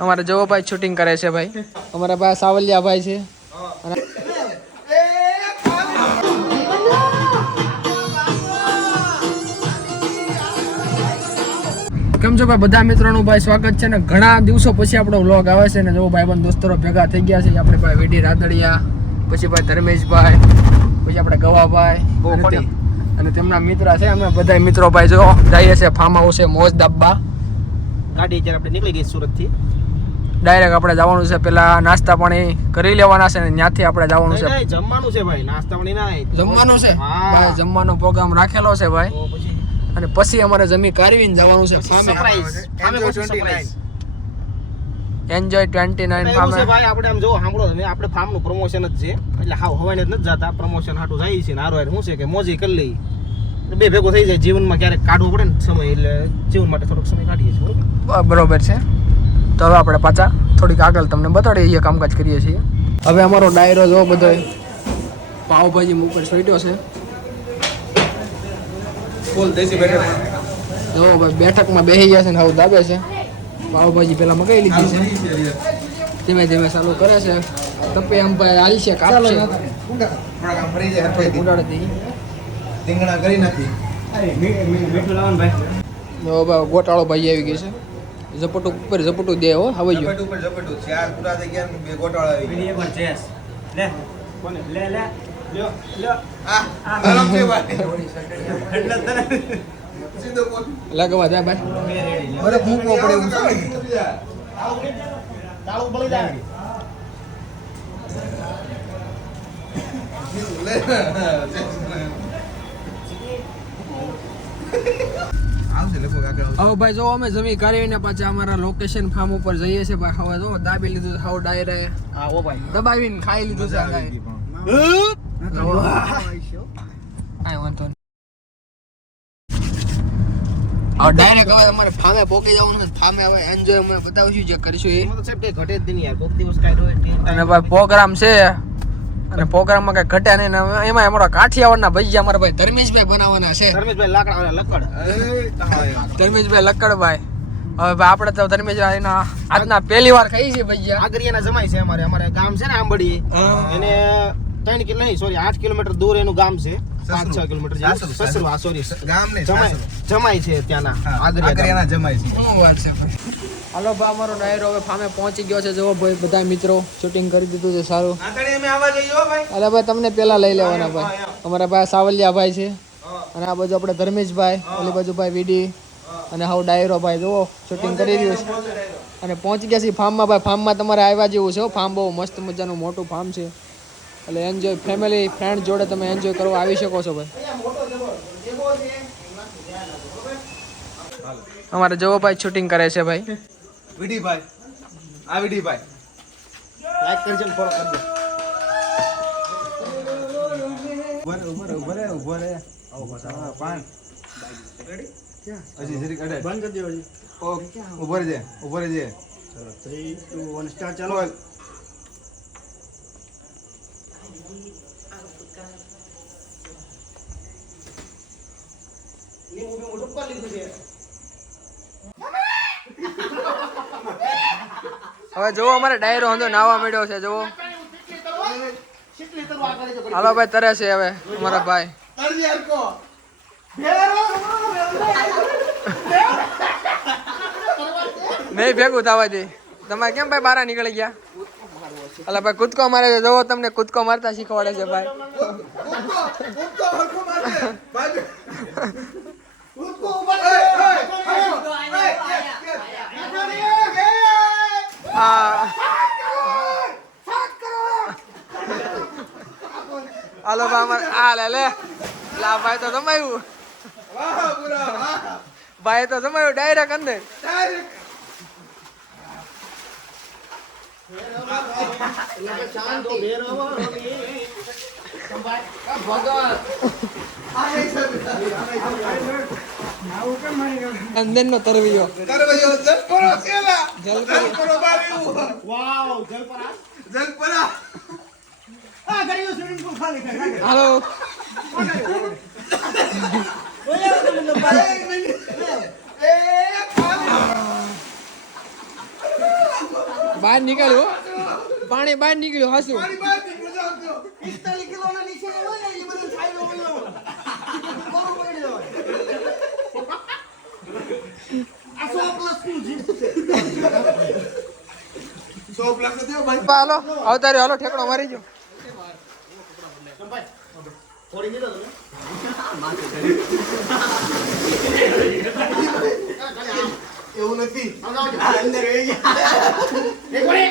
અમારે જવો ભાઈ શૂટિંગ કરે છે ભાઈ. અમારા ભાઈ સાવલિયા ભાઈ છે. કેમ છો ભાઈ બધા મિત્રોનું ભાઈ સ્વાગત છે ને. ઘણા દિવસો પછી આપણો વ્લોગ આવે છે ને જો ભાઈ બંધ દોસ્તરો ભેગા થઈ ગયા છે. આપણે ભાઈ વેડી રાદડિયા, પછી ભાઈ ધર્મેશભાઈ, પછી આપણે ગવાભાઈ અને તેમના મિત્ર છે. અમે બધા મિત્રો ભાઈ જો જઈએ છે ફાર્મ હાઉસ છે મોજ દાબ્બા. ગાડી અત્યારે આપણે નીકળી ગઈ સુરતથી. ડાયરેક્ટ આપણે જવાનું છે, પેલા નાસ્તા પાણી કરી લેવાના છે ને ત્યાંથી આપણે જવાનું છે. જમવાનું છે ભાઈ, નાસ્તા પાણી ના. જમવાનું છે ભાઈ, જમવાનો પ્રોગ્રામ રાખેલો છે ભાઈ. અને પછી અમારે જમી કારવીને જવાનું છે ફાર્મે. એન્જોય 29 ફાર્મે ભાઈ. આપણે આમ જો સાંભળો તમે, આપણે ફાર્મ નું પ્રમોશન જ છે એટલે હાવ હવાઈને જ નથી જતા. પ્રમોશન હાટું જાય છે ને હારો શું છે કે મોજી કરી લઈ, બે ભેગો થઈ જાય. જીવનમાં ક્યારેક કાઢવો પડે ને સમય, એટલે જીવન માટે થોડોક સમય કાઢીએ છીએ. બરોબર છે. તો હવે આપણે પાછા થોડીક આગળ તમને બતાડીએ કામકાજ કરીએ છીએ. હવે અમારો ડાયરો જો બધો પાવભાજી ઉપર છોટ્યો છે. ફૂલ દેશી બેઠક જો ભાઈ બેઠકમાં બેસી ગયા છે ને હવે દાબે છે. પાવભાજી પેલા મગાવી લીધી છે, ધીમે ધીમે ચાલુ કરે છે. તપે આમ ભાઈ હાલી છે, કાપશે રીંગણા કરી નાખી. મીઠું લાવવાનું ભાઈ. જો ભાઈ ગોટાળો ભાઈ આવી ગઈ છે. ઝપટું ઉપર ઝપટું દે હો. હવે જો ઉપર ઝપટું ચાર પૂરા થઈ ગયા, બે ગોટાળા આવી ગયા. પણ ચેસ લે કોને લે લે લ્યો લ્યો. આ આરામ છે ભાઈ. એટલે તને સીધો કોણ લાગવા દે ભાઈ. અરે મૂકવો પડે એવું છે. તાળું બળી જાય. લે હવે ભાઈ જો અમે જમી કરીને પાછા અમારા લોકેશન ફાર્મ ઉપર જઈએ છીએ ભાઈ. હવે જો દાબી લીધું છે, હવે ડાયરે હા ઓ ભાઈ દબાવીને ખાઈ લીધું છે. કાંઈ વાંધો નહીં. હવે ડાયરેક્ટ હવે અમારે ફાર્મે પોકી જવાનું છે. ફાર્મે હવે એન્જોય અમે બતાવીશું જે કરીશું એ. તો સાહેબ કે ઘટે જ નહીં યાર, કોક દિવસ કાઈ રોય. અને ભાઈ પ્રોગ્રામ છે અને પ્રોગ્રામમાં કઈ ઘટે નહીં. એમાં અમારા કાઠિયાવાડના ભજીયા અમારા ભાઈ ધર્મેશભાઈ બનાવવાના છે. ધર્મેશભાઈ લાકડા લકડ. ધર્મેશભાઈ લક્કડભાઈ. હવે ભાઈ આપણે તો ધર્મેશભાઈ આજના પહેલી વાર ખાઈ છે ભજીયા. આગરિયાના જમાય છે. અમારે ગામ છે ને આંબડી, એને 3 કિલો નહીં સોરી 8 કિલોમીટર દૂર એનું ગામ છે. 5-6 કિલોમીટર સસરવા સોરી ગામ ને જમાય છે ત્યાંના આગરિયાના જમાય છે. શું વાત છે ભાઈ. હાલો ભાઈ અમારો ડાયરો હવે ફાર્મે પહોંચી ગયો છે. જો ભાઈ બધા મિત્રો શૂટિંગ કરી દીધું છે સારું. અરે ભાઈ તમને પેલા લઈ લેવાના ભાઈ. અમારા ભાઈ સાવલિયા ભાઈ છે અને આ બાજુ આપણે ધર્મેશભાઈ, ઓલી બાજુ ભાઈ વીડી અને હાવ ડાયરો ભાઈ જુઓ શૂટિંગ કરી રહ્યું છે. અને પહોંચી ગયા છે ફાર્મમાં ભાઈ. ફાર્મમાં તમારે આવ્યા જેવું છે. ફાર્મ બહુ મસ્ત મજાનું મોટું ફાર્મ છે, એટલે એન્જોય ફેમિલી ફ્રેન્ડ જોડે તમે એન્જોય કરવા આવી શકો છો ભાઈ. અમારે જવો ભાઈ શૂટિંગ કરે છે ભાઈ. વિડીભાઈ આ વિડીભાઈ લાઈક કરજો ને ફોલો કરજો. ઉભો રે પાન હજી જરીક અડે બંધ કરી દો હજી. ઓકે ઉભો રહેજે ચલો 3 2 1 સ્ટાર્ટ. ચાલો હવે જોવો અમારે ડાયરો હંધો નાવા મળ્યો છે. જોવો હાલો ભાઈ તરે છે હવે અમારા ભાઈ. નહીં ભેગું થવા દે. તમારે કેમ ભાઈ બહાર નીકળી ગયા? અલા ભાઈ કૂદકો મારે છે. જોવો તમને કૂદકો મારતા શીખવાડે છે ભાઈ. હાલો ભાઈ અમારે આ લે લા ભાઈ તો જમાયું. ભાઈ તો જમાયું ડાયરેક્ટ અંદર. અંદર નો તરવીયો હાલો બહાર નીકળ્યું પાણી બહાર નીકળ્યું હાસુ 45 કિલોના નીચે હોય ને એ બધું છાયલો હોય કોણ પડી જાય આ 100 પ્લસ શું જીત છે 100 પ્લસ દેવો ભાઈ હાલો આવતા રહ્યો હાલો ઠેકડો મારી ગયો થોડી દીધો તમે એવું નથી અંદર રહી ગયા એક કોડે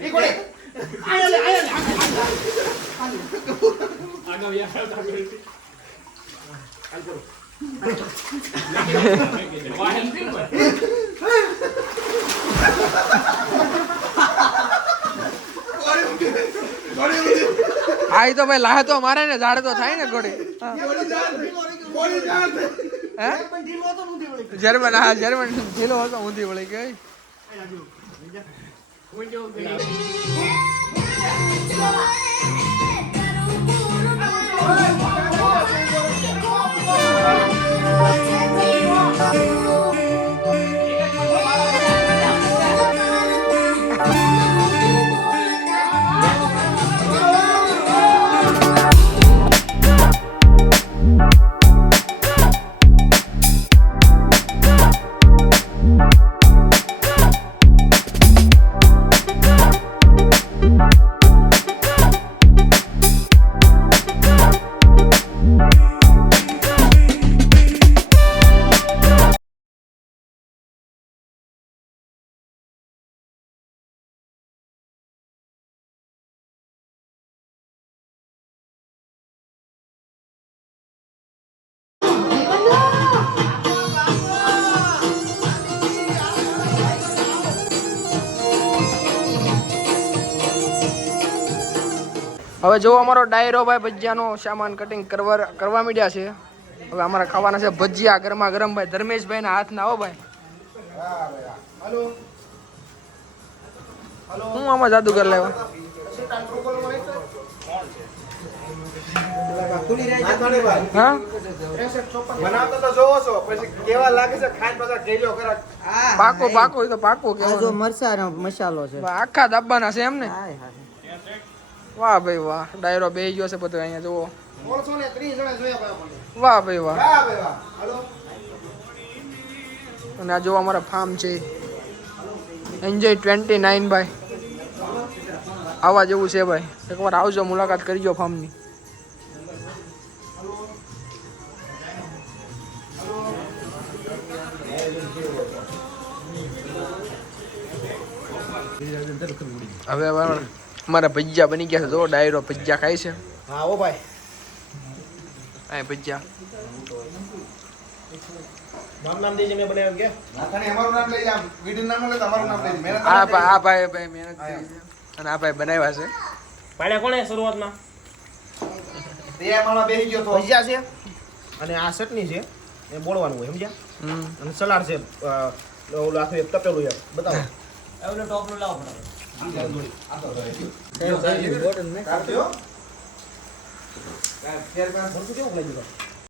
એક કોડે આઈ તો ભાઈ લાહે તો મારે ને ઝાડ તો થાય ને ઘોડી હે જર્મન હા જર્મન ઢીલો હતો ઊંધી વળી ગઈ હવે જો અમારો ડાયરો ભાઈ ભજીયાનો સામાન કટિંગ કરવા માંડ્યા છે હવે અમારે ખાવાના છે ભજીયા ગરમા ગરમ ભાઈ ધર્મેશભાઈ ના હાથ ના હો ભાઈ હેલો હું આમાં જાદુગર લેવા હા બનાવતો તો જોવો છો પછી કેવા લાગે છે ખાઈ પાછા કેજો ખરા પાકો પાકો એ તો પાકો આ જો કેવો મરચાનો મસાલો છે આખા દાબવાના છે એમ ને હાય હાય વાહ ભાઈ વાહ ડાયરો બેહી ગયો છે બધો અહીંયા જુઓ 330 જણા જોયા ભાઈ વાહ ભાઈ વાહ વાહ ભાઈ વાહ હેલો અને આ જો અમારા ફાર્મ છે એન્જોય 29 ભાઈ આવા જેવું છે ભાઈ એકવાર આવજો મુલાકાત કરજો ફાર્મની હવે અમારા ભજીયા બની ગયા છે જો ડાયરો ભજીયા ખાય છે હા ઓ ભાઈ આ ભજીયા મારું નામ દેજે મેં બનાવ્યું કે નાથાને અમારું નામ લઈ જામ વિડીન નામ લે તમારું નામ લઈ મહેનત આ ભાઈ મહેનત કરી છે અને આ ભાઈ બનાવ્યા છે પાડ્યા કોણે શરૂઆતમાં તે માળા બેહી ગયો તો ભજીયા છે અને આ ચટણી છે એ બોળવાનું હોય સમજ્યા અને સલાડ છે ઓલું આખું એક તપેલું યાર બતાવો એવલો ટોપલો લાવો કાપ્યો ફેર કેવું લાગ્યું